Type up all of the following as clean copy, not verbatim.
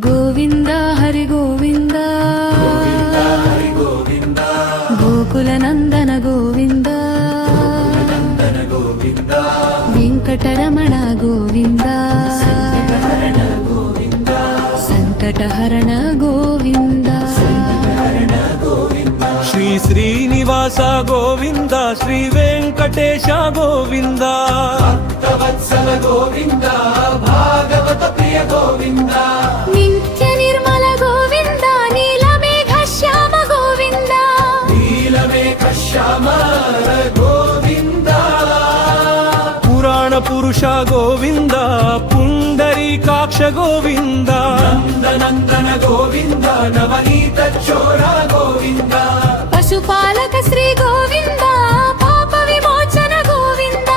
గోవింద హరి గోవింద గోకుల నందన గోవింద వెంకటరమణ గోవింద సంకటహరణ గోవింద శ్రీ శ్రీనివాస గోవింద శ్రీ వెంకటేశ గోవింద భక్తవత్సల గోవింద భాగవత ప్రియ గోవింద నిత్య నిర్మల గోవింద నీలమేఘ శ్యామ గోవింద నీలమేఘ శ్యామ గోవింద పురాణ పురుష గోవింద పుండరీకాక్ష గోవింద నందనందన గోవింద నవనీత చోర గోవింద పశుపాలక శ్రీ గోవింద పాప విమోచన గోవింద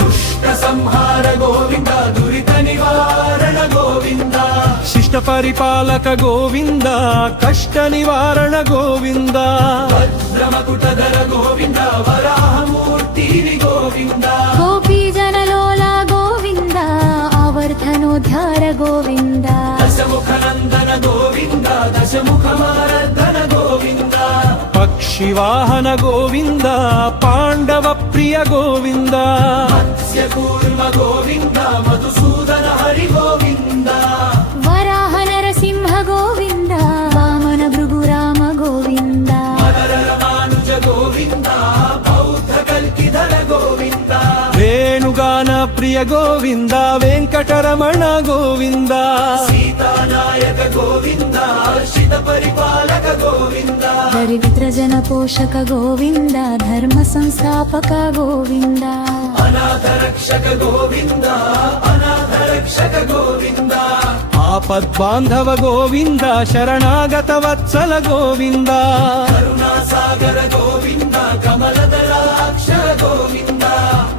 దుష్ట సంహార గోవింద దురిత నివారణ గోవింద శిష్ట పరిపాలక గోవింద కష్ట నివారణ గోవింద వజ్రమకుటధర గోవింద వరాహమూర్తి గోవింద గోపీ జనలోల గోవింద ఆవర్ధనోద్ధార గోవింద దశముఖ నందన గోవింద దశముఖమారధన గోవింద పక్షి వాహన గోవింద పాండవ ప్రియ గోవింద మత్స్యకూర్మ గోవింద మధుసూదన హరి గోవింద వరాహ నరసింహ గోవింద వామన భృగురామ గోవింద మదరమానుజ గోవింద బౌద్ధ కల్కిధర గోవింద వేణుగాన ప్రియ గోవింద వెంకటరమణ గోవింద సీతానాయక గోవింద హర్షిత పరిపాలక గోవింద దరిద్ర జన పోషక గోవింద ధర్మ సంస్థాపక గోవింద అనాథ రక్షక గోవింద అనాథ రక్షక గోవింద ఆపద్బాంధవ గోవింద శరణాగత వత్సల గోవింద కరుణాసాగర గోవింద కమలదళాక్షర గోవింద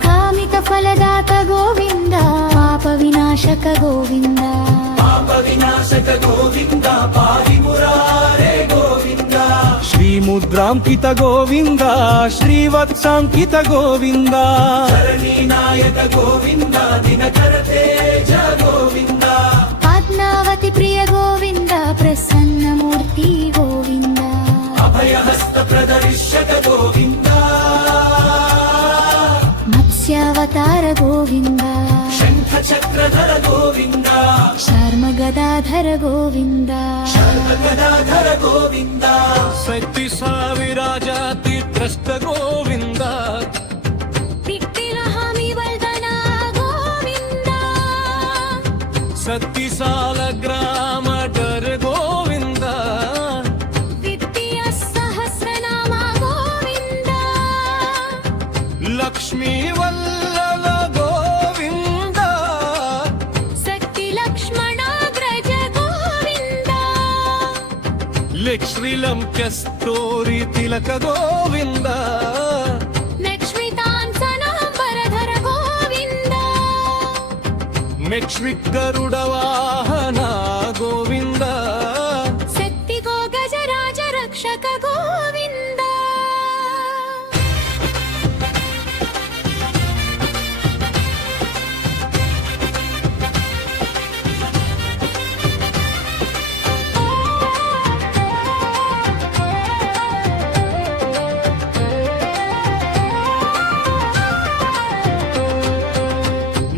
కామిక ఫలదాత గోవింద పాప వినాశక గోవింద పాప వినాశక గోవింద పారిమురారే గోవింద శ్రీముద్రాంకిత గోవింద శ్రీవత్సాంకిత గోవింద ధరణీ నాయక గోవింద దినకర తేజ గోవింద పద్మావతి ప్రియ గోవింద ప్రసన్నమూర్తి గోవింద అభయహస్త ప్రదర్శక గోవింద మత్స్యావతార గోవింద శంఖ చక్రధర గోవింద శర్మ గదాధర గోవింద గదాధర గోవింద శక్తి సావిరాజాతి త్రస్త గోవింద పిట్టిల హామీ వల్దన గోవింద సత్తిసాల గ్రామ డర్ గోవింద ద్వితీయ సహస్రనామ గోవింద లక్ష్మీ వల్లభ గోవింద శక్తి లక్ష్మణాగ్రజ గోవింద శ్రీలంకస్తోరి తిలక గోవింద లక్ష్మీకాంచనాంబరధర గోవింద మెక్ష్విక్ గరుడ వాహన గోవింద శక్తి గో గజరాజ రక్షక గోవింద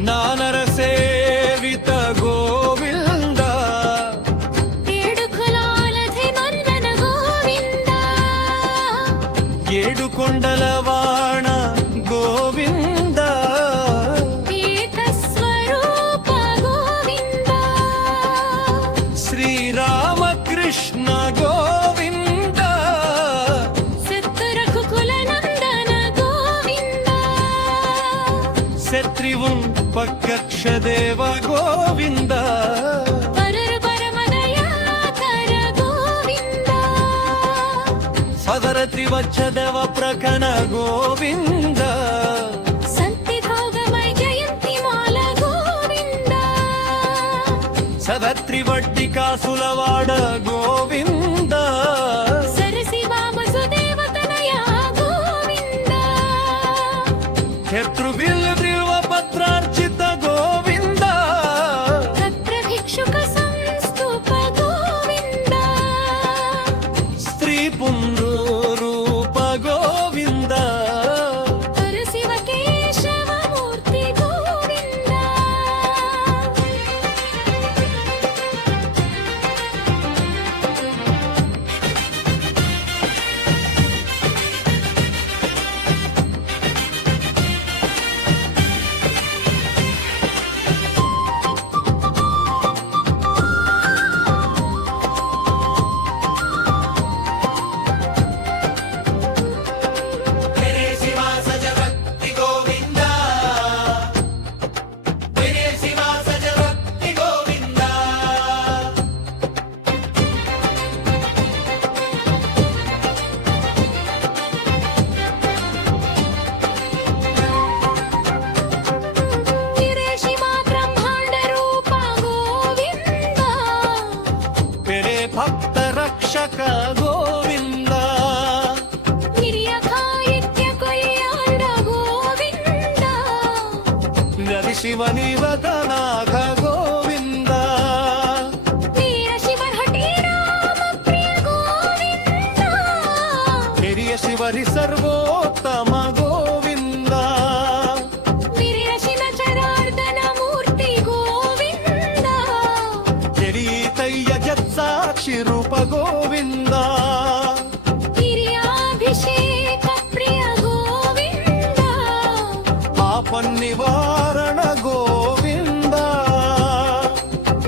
నానర సేవిత గోవింద ఏడు కులాలధి నందన గోవింద ఏడు కొండల వాణ గోవింద ఏకస్వరూప గోవింద శ్రీరామకృష్ణ గోవింద శత్రురఘుకుల నందన గోవింద శత్రివున్ పక్కక్ష దేవ గోవింద పరరు పరమదయాకర గోవింద సదర త్రివచ్చ దేవ ప్రకణ గోవింద సంతి భోగమై జయంతి మాల గోవింద సదత్రివడ్డి కాసులవాడ గోవింద సరసి వామసుదేవతనయ గోవింద శత్రుబిల్ పత్రార్చిత గోవింద తత్ర భిక్షుక సంస్థ ಭಕ್ತ ರಕ್ಷಕ ಗೋವಿಂದ ಹಿರಿಯ ಕಾಯಿತ್ಯ ಕೊಯ್ಯಾಡ ಗೋವಿಂದ ನದಿ ಶಿವನಿವದನಾಗ ಗೋವಿಂದ ವೀರ ಶಿವಹಟಿ ರಾಮ ಪ್ರಿಯ ಗೋವಿಂದ ಹಿರಿಯ ಶಿವರಿ ಸರ್ವೋತ್ತಮ ಗೋವಿಂದ ವೀರ ಶಿವ ಚರಾರ್ದನ ಮೂರ್ತಿ ಗೋವಿಂದ ಕಿರೀಟಯ್ಯ ಜತ್ಸಾಕ್ಷಿ ರೂಪ ಗೋವಿಂದ ಹಿರಿಯಾಭಿಷೇಕ ಪ್ರಿಯ ಗೋವಿಂದ ಆಪನ್ನಿವಾರಣ ಗೋವಿಂದ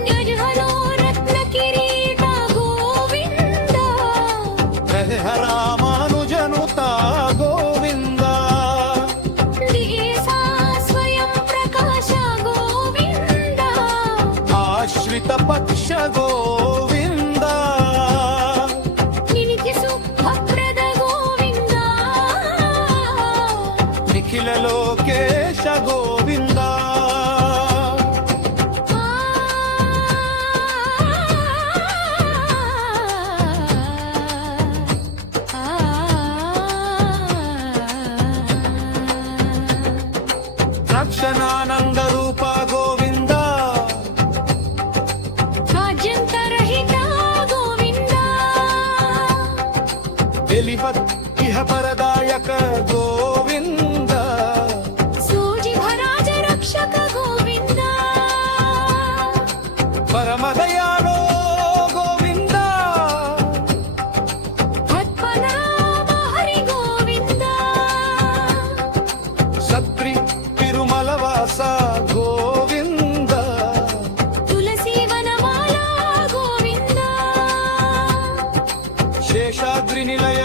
ನಿರ್ಹರೋ ರತ್ನ ಕಿರೀಟ ಗೋವಿಂದ ರಾಮಾನುಜನುತ ಗೋವಿಂದ ದಿಯೇಸಾ ಸ್ವಯಂ ಪ್ರಕಾಶ ಗೋವಿಂದ ಆಶ್ರಿತ ಪಕ್ಷ ಗೋವಿಂದ ನಿನಗೆ ಸುಭದ್ರದ ಗೋವಿಂದ ನಿಖಿಲ ಲೋಕೇಶ ಗೋವಿಂದ ರಕ್ಷಣಾನಂದ ರೂಪ ಗೋವಿಂದ ರಾಜ್ಯಂತರಹಿತ ಗೋವಿಂದ ಎಲಿಪತ್ ಇಹ ಪರದಾಯಕ ಗೋವಿಂದ ಸೂಜಿಭರಾಜ ರಕ್ಷಕ ಗೋವಿಂದ ಪರಮದಯಾಳೋ ಗೋವಿಂದ ಪದ್ಮನಾಭ ಹರಿ ಗೋವಿಂದ ಸತ್ರಿ ತಿರುಮಲವಾಸ ಗೋವಿಂದ ತುಳಸಿ ವನಮಾಲಾ ಗೋವಿಂದ ಶೇಷಾದ್ರಿ ನಿಲಯ